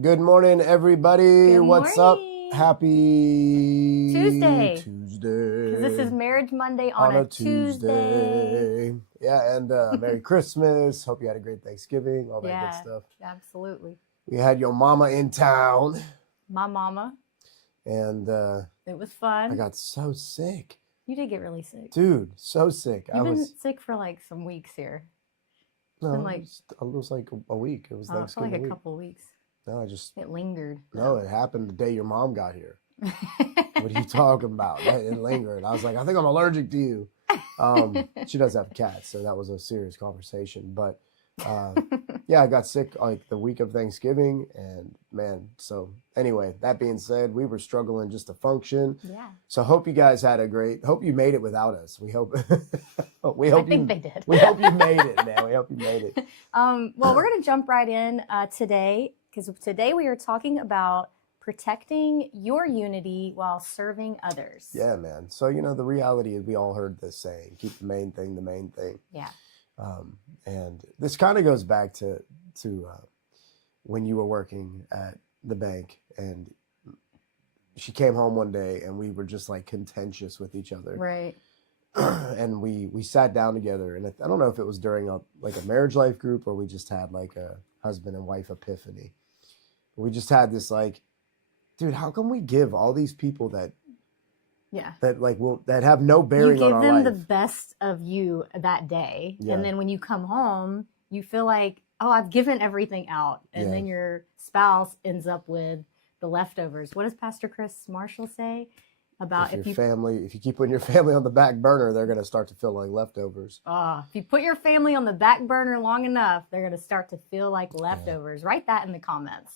Good morning, everybody. Good What's up? morning. Happy Tuesday. Tuesday. Because this is Marriage Monday on a Tuesday. Yeah, and Merry Christmas. Hope you had a great Thanksgiving, all that good stuff. Absolutely. We had your mama in town. My mama. And it was fun. I got so sick. You did get really sick. Dude, so sick. You've been sick for like some weeks here. No, it was like a week. It was Thanksgiving like a week. couple weeks. No, it lingered. No, it happened the day your mom got here. What are you talking about? It lingered. I was like, I think I'm allergic to you. She does have cats, so that was a serious conversation. But yeah, I got sick like the week of Thanksgiving, and man. So anyway, that being said, we were struggling just to function. Yeah. So hope you guys had a great. Hope you made it without us. We hope. I think they did. We hope you made it, man. We hope you made it. Well, we're gonna jump right in today because today we are talking about protecting your unity while serving others. Yeah, man. So, the reality is we all heard this saying, keep the main thing the main thing. Yeah. And this kind of goes back to when you were working at the bank and she came home one day and we were just like contentious with each other. Right. And we sat down together, and I don't know if it was during a marriage life group or we just had like a husband and wife epiphany. We just had this like, dude, how come we give all these people that have no bearing on our life? You give them the best of you that day. Yeah. And then when you come home, you feel like, oh, I've given everything out. And then your spouse ends up with the leftovers. What does Pastor Chris Marshall say about if you keep putting your family on the back burner, they're going to start to feel like leftovers. If you put your family on the back burner long enough, they're going to start to feel like leftovers. Write that in the comments.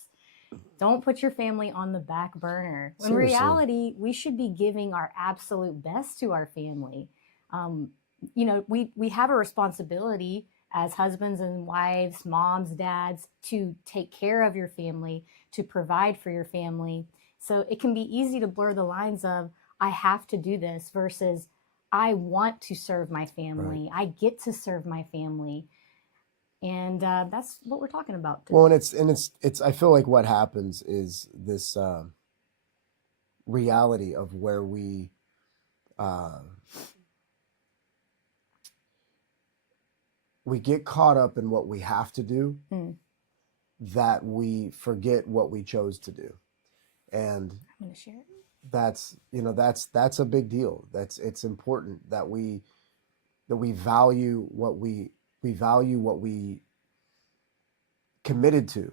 Don't put your family on the back burner. In reality, we should be giving our absolute best to our family. We have a responsibility as husbands and wives, moms, dads, to take care of your family, to provide for your family. So it can be easy to blur the lines of, I have to do this versus I want to serve my family. Right. I get to serve my family. And that's what we're talking about today. Well, and it's. I feel like what happens is this reality of where we get caught up in what we have to do, that we forget what we chose to do, and I'm going to share it. That's a big deal. It's important that we value what we committed to,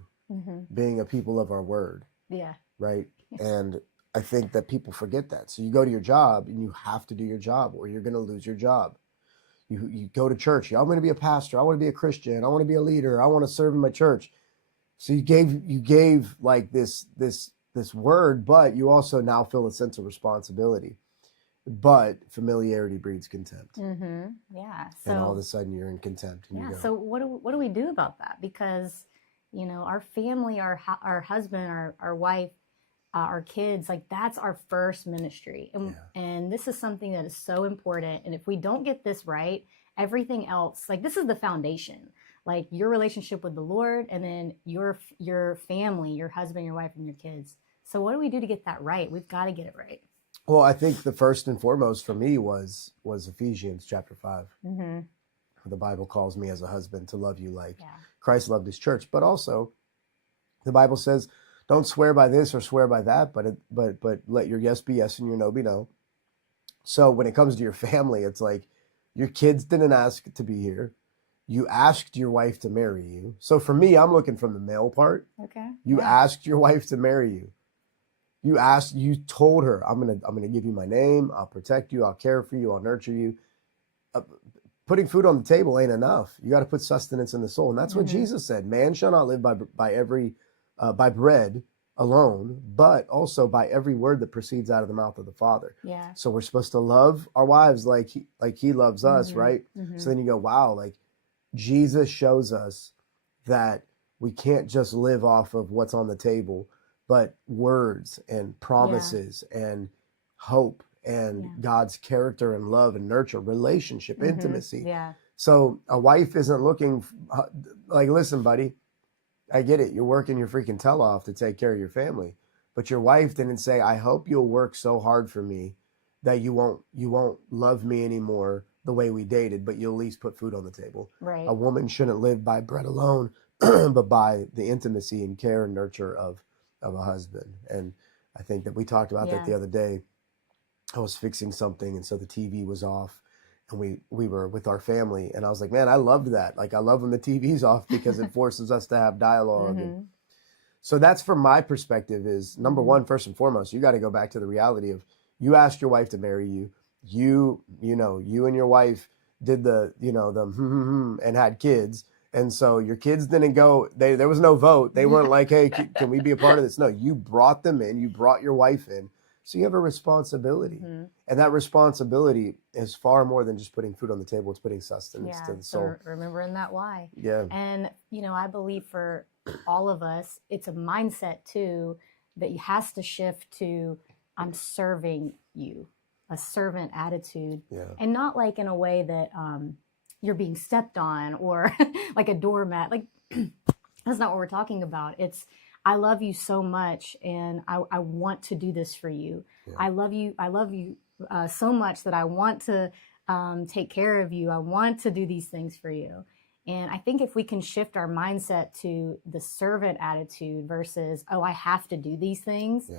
being a people of our word. Yeah. Right. And I think that people forget that. So you go to your job and you have to do your job or you're going to lose your job. You go to church. I'm going to be a pastor. I want to be a Christian. I want to be a leader. I want to serve in my church. So you gave like this word, but you also now feel a sense of responsibility. But familiarity breeds contempt. Yeah. So, and all of a sudden you're in contempt. And so what do we do about that? Because, our family, our husband, our wife, our kids, like that's our first ministry. And this is something that is so important. And if we don't get this right, everything else, like this is the foundation, like your relationship with the Lord and then your family, your husband, your wife, and your kids. So what do we do to get that right? We've got to get it right. Well, I think the first and foremost for me was Ephesians chapter 5. The Bible calls me as a husband to love you like Christ loved his church. But also the Bible says, don't swear by this or swear by that, but let your yes be yes and your no be no. So when it comes to your family, it's like your kids didn't ask to be here. You asked your wife to marry you. So for me, I'm looking from the male part. Okay. You asked your wife to marry you. You told her, I'm going to give you my name. I'll protect you. I'll care for you. I'll nurture you. Putting food on the table ain't enough. You got to put sustenance in the soul. And that's what Jesus said. Man shall not live by bread alone, but also by every word that proceeds out of the mouth of the Father. Yeah. So we're supposed to love our wives like he loves us, right? So then you go, wow, like Jesus shows us that we can't just live off of what's on the table, but words and promises and hope and God's character and love and nurture, relationship, intimacy. Yeah. So a wife isn't looking like, listen, buddy, I get it. You're working your freaking tail off to take care of your family. But your wife didn't say, I hope you'll work so hard for me that you won't love me anymore the way we dated, but you'll at least put food on the table. Right. A woman shouldn't live by bread alone, but by the intimacy and care and nurture of a husband. And I think that we talked about that the other day. I was fixing something, and so the TV was off, and we were with our family, and I was like, man, I loved that. Like, I love when the TV's off because it forces us to have dialogue. And so that's, from my perspective, is number one, first and foremost, you got to go back to the reality of, you asked your wife to marry you. You and your wife did the and had kids. And so your kids didn't go, there was no vote. They weren't like, hey, can we be a part of this? No, you brought them in, you brought your wife in. So you have a responsibility. And that responsibility is far more than just putting food on the table. It's putting sustenance to the soul. So remembering that why. Yeah. And, I believe for all of us, it's a mindset too, that has to shift to, I'm serving you, a servant attitude. Yeah. And not like in a way that you're being stepped on or like a doormat. Like, that's not what we're talking about. It's, I love you so much, and I want to do this for you. Yeah. I love you so much that I want to take care of you. I want to do these things for you. And I think if we can shift our mindset to the servant attitude versus, oh, I have to do these things,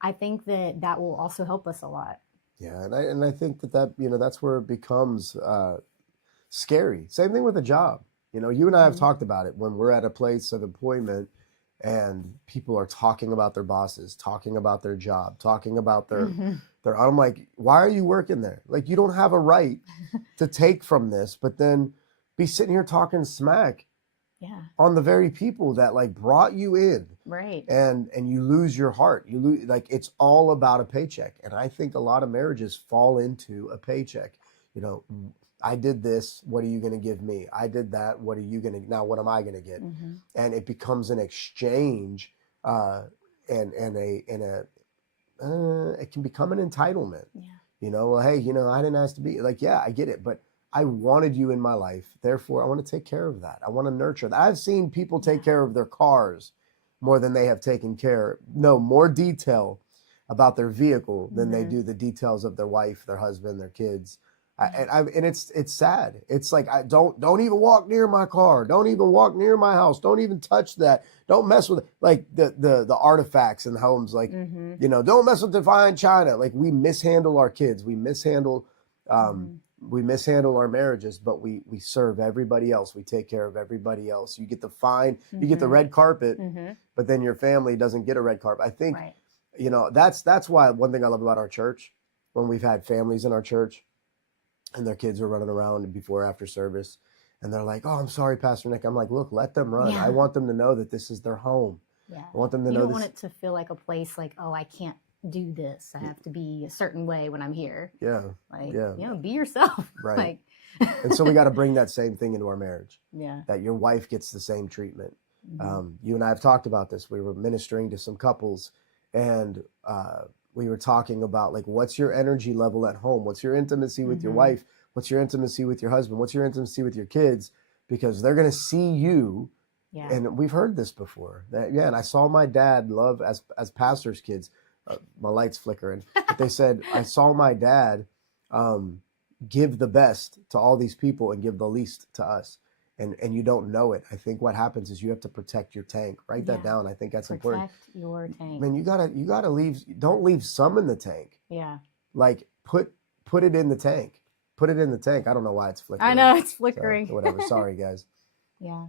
I think that will also help us a lot. Yeah, and I think that that's where it becomes scary. Same thing with a job. You and I have talked about it when we're at a place of employment and people are talking about their bosses, talking about their job, talking about their I'm like, why are you working there? Like, you don't have a right to take from this, but then be sitting here talking smack on the very people that like brought you in. Right. And you lose your heart. You lose, like, it's all about a paycheck. And I think a lot of marriages fall into a paycheck. I did this, what are you going to give me? I did that, what am I going to get? And it becomes an exchange, and it can become an entitlement. Well, hey, I didn't ask to be, like, yeah, I get it, but I wanted you in my life. Therefore, I want to take care of that. I want to nurture that. I've seen people take care of their cars more than they have taken care, more detail about their vehicle than they do the details of their wife, their husband, their kids. And it's sad. It's like, I don't even walk near my car. Don't even walk near my house. Don't even touch that. Don't mess with it. Like the artifacts in homes. Like, don't mess with the fine china. Like, we mishandle our kids. We mishandle our marriages, but we serve everybody else. We take care of everybody else. You get the fine, you get the red carpet, but then your family doesn't get a red carpet. I think, that's why one thing I love about our church, when we've had families in our church and their kids are running around before, after service, and they're like, oh, I'm sorry, Pastor Nick. I'm like, look, let them run. I want them to know that this is their home. I want them to know you don't want it to feel like a place like, oh, I can't do this. I have to be a certain way when I'm here. Be yourself. Right. And so we got to bring that same thing into our marriage. Yeah. That your wife gets the same treatment. You and I have talked about this. We were ministering to some couples, and we were talking about, like, what's your energy level at home? What's your intimacy with your wife? What's your intimacy with your husband? What's your intimacy with your kids? Because they're going to see you. Yeah. And we've heard this before. And I saw my dad love, as pastors' kids. My light's flickering. But they said, I saw my dad give the best to all these people and give the least to us. And you don't know it. I think what happens is you have to protect your tank. Write that down. I think that's important. Protect your tank. Man, you gotta leave. Don't leave some in the tank. Yeah. Like, put it in the tank. Put it in the tank. I don't know why it's flickering. I know it's flickering. So, whatever. Sorry, guys. Yeah.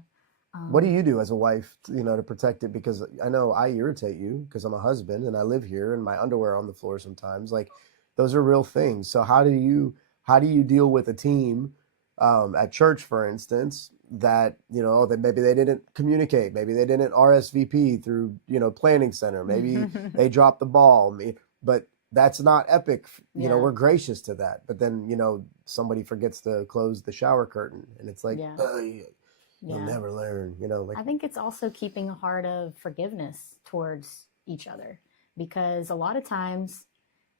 What do you do as a wife, to protect it? Because I know I irritate you because I'm a husband and I live here and my underwear on the floor sometimes. Like, those are real things. So how do you deal with a team at church, for instance, that, that maybe they didn't communicate, maybe they didn't RSVP through, planning center, maybe they dropped the ball, but that's not epic. We're gracious to that. But then, somebody forgets to close the shower curtain and it's like, you'll never learn, I think it's also keeping a heart of forgiveness towards each other, because a lot of times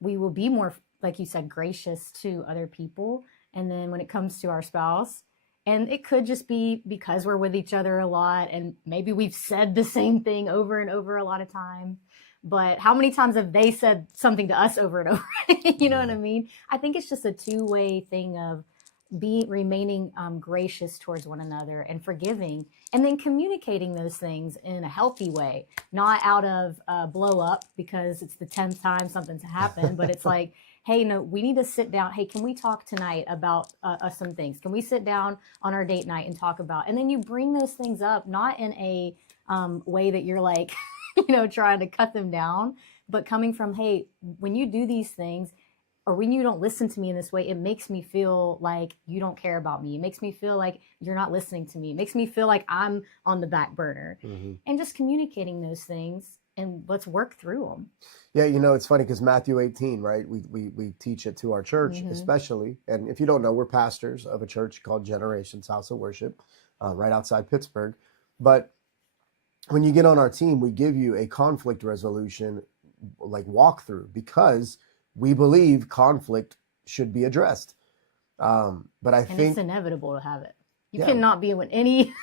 we will be more, like you said, gracious to other people. And then when it comes to our spouse, And it could just be because we're with each other a lot and maybe we've said the same thing over and over a lot of time. But how many times have they said something to us over and over? You know what I mean? I think it's just a two-way thing of remaining gracious towards one another and forgiving, and then communicating those things in a healthy way, not out of blow up because it's the 10th time something's happened, but it's like, hey, no, we need to sit down. Hey, can we talk tonight about some things? Can we sit down on our date night and talk about? And then you bring those things up, not in a way that you're like, trying to cut them down, but coming from, hey, when you do these things, or when you don't listen to me in this way, it makes me feel like you don't care about me. It makes me feel like you're not listening to me. It makes me feel like I'm on the back burner. And just communicating those things, and let's work through them. Yeah, it's funny because Matthew 18, right? We teach it to our church, especially. And if you don't know, we're pastors of a church called Generations House of Worship, right outside Pittsburgh. But when you get on our team, we give you a conflict resolution like walkthrough, because we believe conflict should be addressed. But I think it's inevitable to have it. You cannot be with any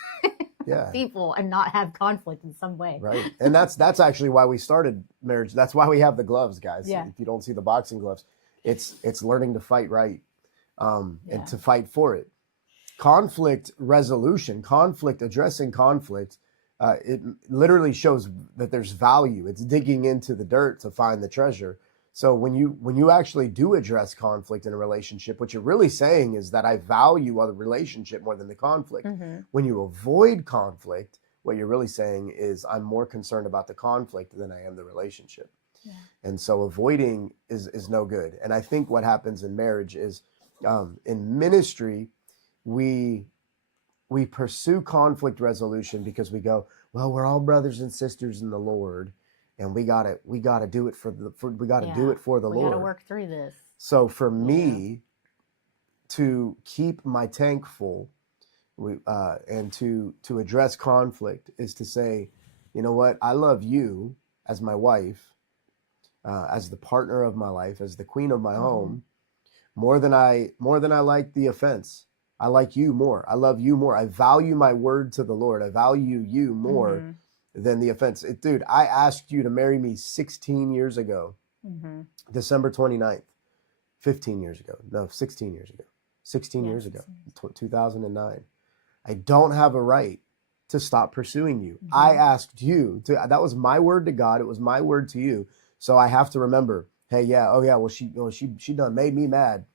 people and not have conflict in some way. Right. And that's actually why we started marriage. That's why we have the gloves, guys. Yeah. If you don't see the boxing gloves, it's learning to fight right, and to fight for it. Conflict resolution, addressing conflict, it literally shows that there's value. It's digging into the dirt to find the treasure. So when you actually do address conflict in a relationship, what you're really saying is that I value the relationship more than the conflict. When you avoid conflict, what you're really saying is I'm more concerned about the conflict than I am the relationship. Yeah. And so avoiding is no good. And I think what happens in marriage is, in ministry, we pursue conflict resolution because we go, well, we're all brothers and sisters in the Lord. And we gotta do it do it for the Lord. We gotta work through this. So for me to keep my tank full, and to address conflict is to say, you know what? I love you as my wife, as the partner of my life, as the queen of my home, more than I like the offense. I like you more. I love you more. I value my word to the Lord. I value you more than the offense. Dude, I asked you to marry me 16 years ago, December 29th, 16 years ago, 2009. I don't have a right to stop pursuing you. I asked you to, that was my word to God. It was my word to you. So I have to remember, hey, she done made me mad.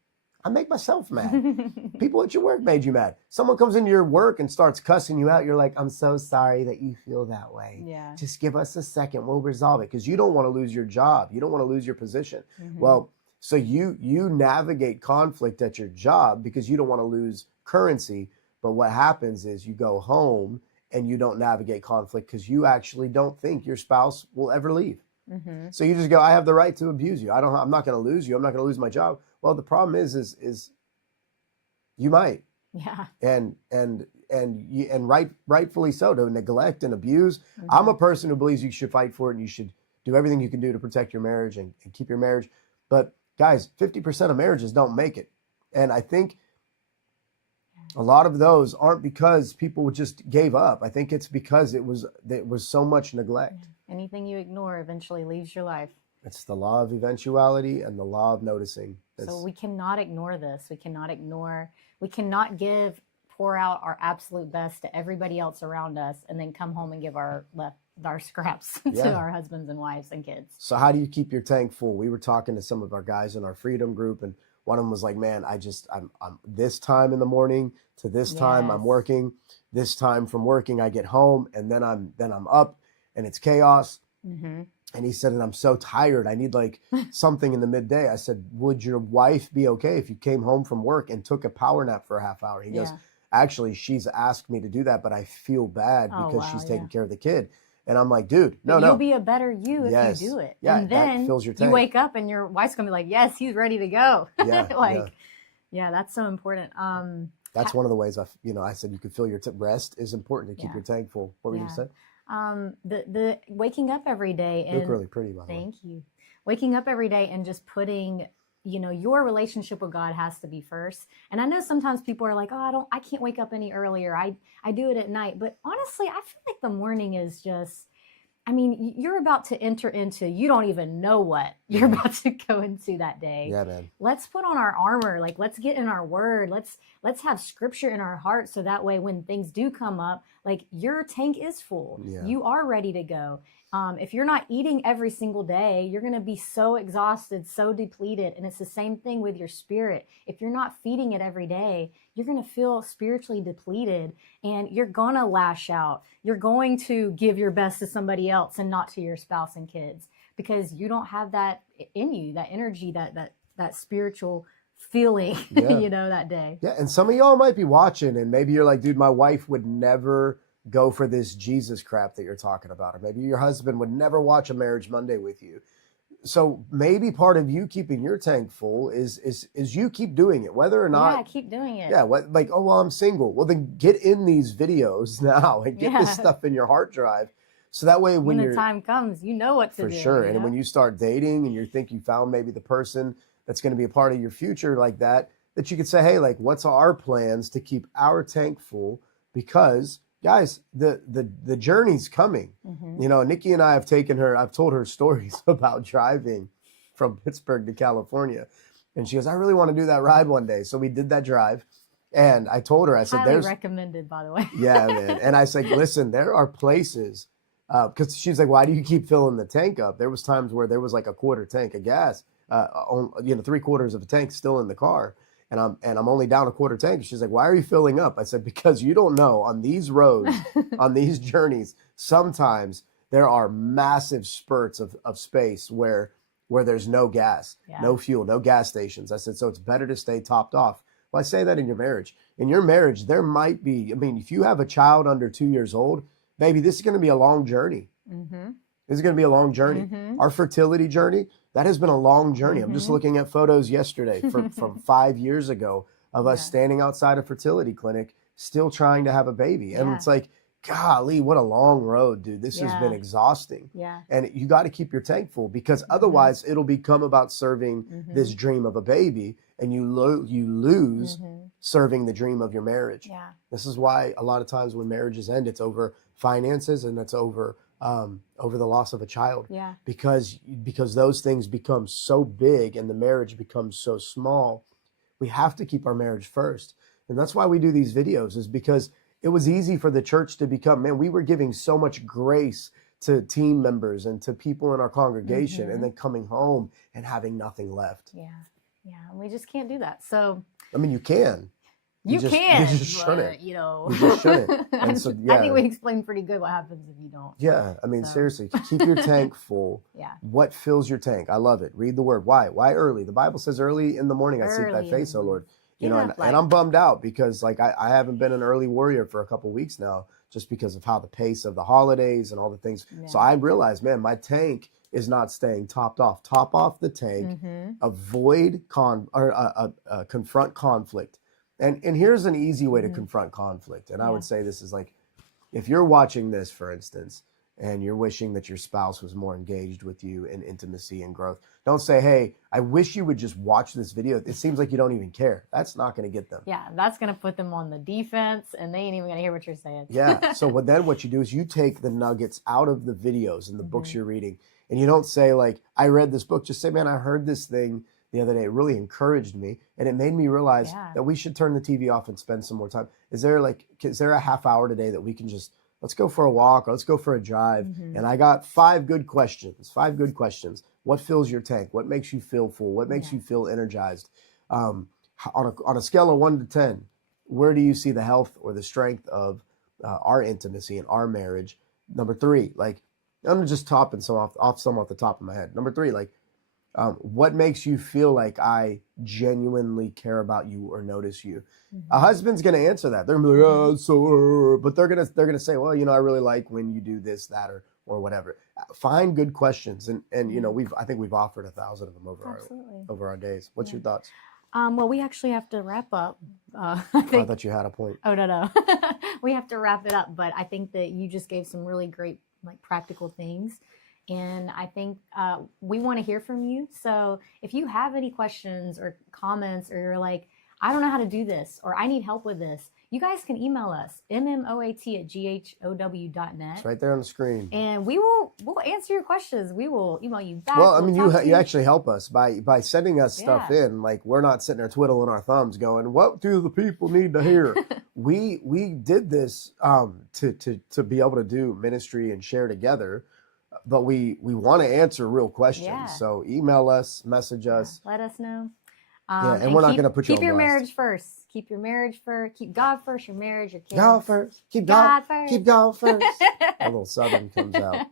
I make myself mad. People at your work made you mad. Someone comes into your work and starts cussing you out. You're like, I'm so sorry that you feel that way. Yeah. Just give us a second. We'll resolve it. Because you don't want to lose your job. You don't want to lose your position. Well, so you navigate conflict at your job because you don't want to lose currency. But what happens is you go home and you don't navigate conflict because you actually don't think your spouse will ever leave. So you just go, I have the right to abuse you. I'm not going to lose you. I'm not going to lose my job. Well, the problem is you might. Yeah. And rightfully so, to neglect and abuse. I'm a person who believes you should fight for it and you should do everything you can do to protect your marriage and keep your marriage. But guys, 50% of marriages don't make it. And I think a lot of those aren't because people just gave up. I think it's because it was so much neglect. Anything you ignore eventually leaves your life. It's the law of eventuality and the law of noticing. So we cannot ignore this. We cannot pour out our absolute best to everybody else around us and then come home and give our scraps to our husbands and wives and kids. So how do you keep your tank full? We were talking to some of our guys in our freedom group, and one of them was like, man, I'm this time in the morning to this time I'm working. This time from working I get home, and then I'm up and it's chaos. And he said, and I'm so tired. I need like something in the midday. I said, would your wife be okay if you came home from work and took a power nap for a half hour? He goes, actually, she's asked me to do that, but I feel bad because she's taking care of the kid. And I'm like, dude, no. You'll be a better you if you do it. Yeah, and then that fills your tank. You wake up and your wife's going to be like, yes, he's ready to go. Yeah, that's so important. That's one of the ways I said you could fill your rest is important to keep your tank full. What were you saying? The waking up every day and you look really pretty, by the way. Thank you. Waking up every day and just putting your relationship with God has to be first. And I know sometimes people are like, oh, I can't wake up any earlier. I do it at night. But honestly, I feel like the morning is just, you're about to enter into, you don't even know what you're about to go into that day. Yeah, man. Let's put on our armor. Like, let's get in our word. Let's have scripture in our heart. So that way, when things do come up, like, your tank is full. Yeah. You are ready to go. If you're not eating every single day, you're going to be so exhausted, so depleted. And it's the same thing with your spirit. If you're not feeding it every day, you're going to feel spiritually depleted, and you're going to lash out. You're going to give your best to somebody else and not to your spouse and kids, because you don't have that in you, that energy, that spiritual feeling, that day. Yeah. And some of y'all might be watching, and maybe you're like, dude, my wife would never go for this Jesus crap that you're talking about. Or maybe your husband would never watch a Marriage Monday with you. So maybe part of you keeping your tank full is you keep doing it, whether or not. Yeah, keep doing it. Yeah, I'm single. Well, then get in these videos now and get this stuff in your hard drive. So that way when the time comes, you know what to do. For sure. And when you start dating and you think you found maybe the person that's going to be a part of your future like that you could say, hey, like, what's our plans to keep our tank full? Because guys, the journey's coming. Mm-hmm. Nikki and I I've told her stories about driving from Pittsburgh to California. And she goes, I really want to do that ride one day. So we did that drive. And I told her, I said, highly recommended, by the way. Yeah, man. And I said, listen, there are places, because she's like, why do you keep filling the tank up? There was times where there was like a quarter tank of gas, 3/4 of a tank still in the car. And I'm only down a quarter tank. She's like, why are you filling up? I said, because you don't know, on these roads, on these journeys, sometimes there are massive spurts of space where there's no gas, no fuel, no gas stations. I said, so it's better to stay topped off. Well, I say that in your marriage. In your marriage, there might be, if you have a child under 2 years old, baby, this is going to be a long journey. Mm-hmm. This is going to be a long journey. Mm-hmm. Our fertility journey, that has been a long journey. Mm-hmm. I'm just looking at photos yesterday from 5 years ago of us standing outside a fertility clinic, still trying to have a baby. And it's like, golly, what a long road, dude. This has been exhausting. Yeah. And you got to keep your tank full, because otherwise it'll become about serving this dream of a baby, and you lose serving the dream of your marriage. Yeah. This is why a lot of times when marriages end, it's over finances and it's over the loss of a child. Yeah. Because those things become so big and the marriage becomes so small. We have to keep our marriage first. And that's why we do these videos, is because it was easy for the church to become, we were giving so much grace to team members and to people in our congregation, and then coming home and having nothing left. Yeah. Yeah. We just can't do that. So, you can. You can. You just shouldn't. You just shouldn't. And so, I think we explained pretty good what happens if you don't. Yeah. Seriously, keep your tank full. Yeah. What fills your tank? I love it. Read the word. Why? Why early? The Bible says early in the morning I seek thy face, O Lord. And I'm bummed out because I haven't been an early warrior for a couple weeks now, just because of how the pace of the holidays and all the things. Yeah. So I realized, my tank is not staying topped off. Top off the tank, avoid confront conflict. And here's an easy way to confront conflict. And I would say this is like, if you're watching this, for instance, and you're wishing that your spouse was more engaged with you in intimacy and growth, don't say, hey, I wish you would just watch this video. It seems like you don't even care. That's not going to get them. Yeah, that's going to put them on the defense, and they ain't even going to hear what you're saying. Yeah, so what you do is you take the nuggets out of the videos and the books you're reading, and you don't say, like, I read this book. Just say, man, I heard this thing the other day. It really encouraged me, and it made me realize that we should turn the TV off and spend some more time. Is there a half hour today that we can just, let's go for a walk, or let's go for a drive? And I got 5 good questions. What fills your tank? What makes you feel full? What makes you feel energized? On a scale of 1 to 10, where do you see the health or the strength of our intimacy and our marriage? Number 3, I'm just topping some off the top of my head. Number 3, what makes you feel like I genuinely care about you or notice you? A husband's going to answer that. They're going to be like, oh, so, but they're going to say, well, I really like when you do this, that, or whatever. Find good questions. And I think we've offered 1,000 of them over our days. What's your thoughts? Well, we actually have to wrap up. I thought you had a point. Oh, no. We have to wrap it up. But I think that you just gave some really great, practical things. And I think we want to hear from you. So if you have any questions or comments, or you're like, I don't know how to do this, or I need help with this, you guys can email us, mmoat@ghow.net. It's right there on the screen. And we'll answer your questions. We will email you back. Well, I mean, you actually help us by sending us stuff in. Like, we're not sitting there twiddling our thumbs going, what do the people need to hear? we did this to be able to do ministry and share together. But we want to answer real questions. Yeah. So email us, message us. Let us know. And we're not going to put you on Keep your marriage first. Keep your marriage first. Keep God first, your marriage, your kids. God first. Keep God first. Keep God first. A little Southern comes out.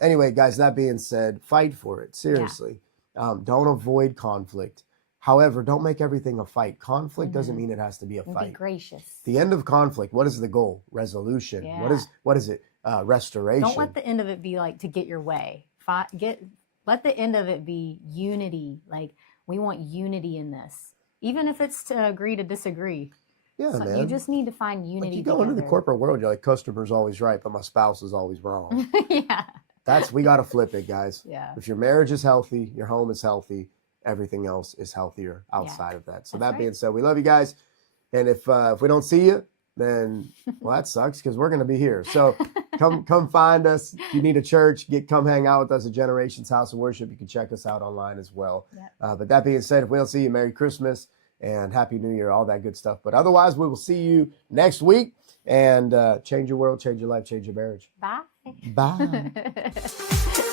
Anyway, guys, that being said, fight for it. Seriously. Yeah. Don't avoid conflict. However, don't make everything a fight. Conflict doesn't mean it has to be a fight. Be gracious. The end of conflict, what is the goal? Resolution. Yeah. What is it? Restoration. Don't let the end of it be like to get your way. Let the end of it be unity. Like, we want unity in this, even if it's to agree to disagree. Yeah, man. You just need to find unity. Like, you go into the corporate world, you're like, customer's always right, but my spouse is always wrong. Yeah. We got to flip it, guys. Yeah. If your marriage is healthy, your home is healthy, everything else is healthier outside of that. So that being said, we love you guys. And if we don't see you, then, well, that sucks, because we're going to be here. So come find us. If you need a church, come hang out with us at Generations House of Worship. You can check us out online as well. Yep. But that being said, if we don't see you, Merry Christmas and Happy New Year, all that good stuff. But otherwise, we will see you next week. And change your world, change your life, change your marriage. Bye. Bye.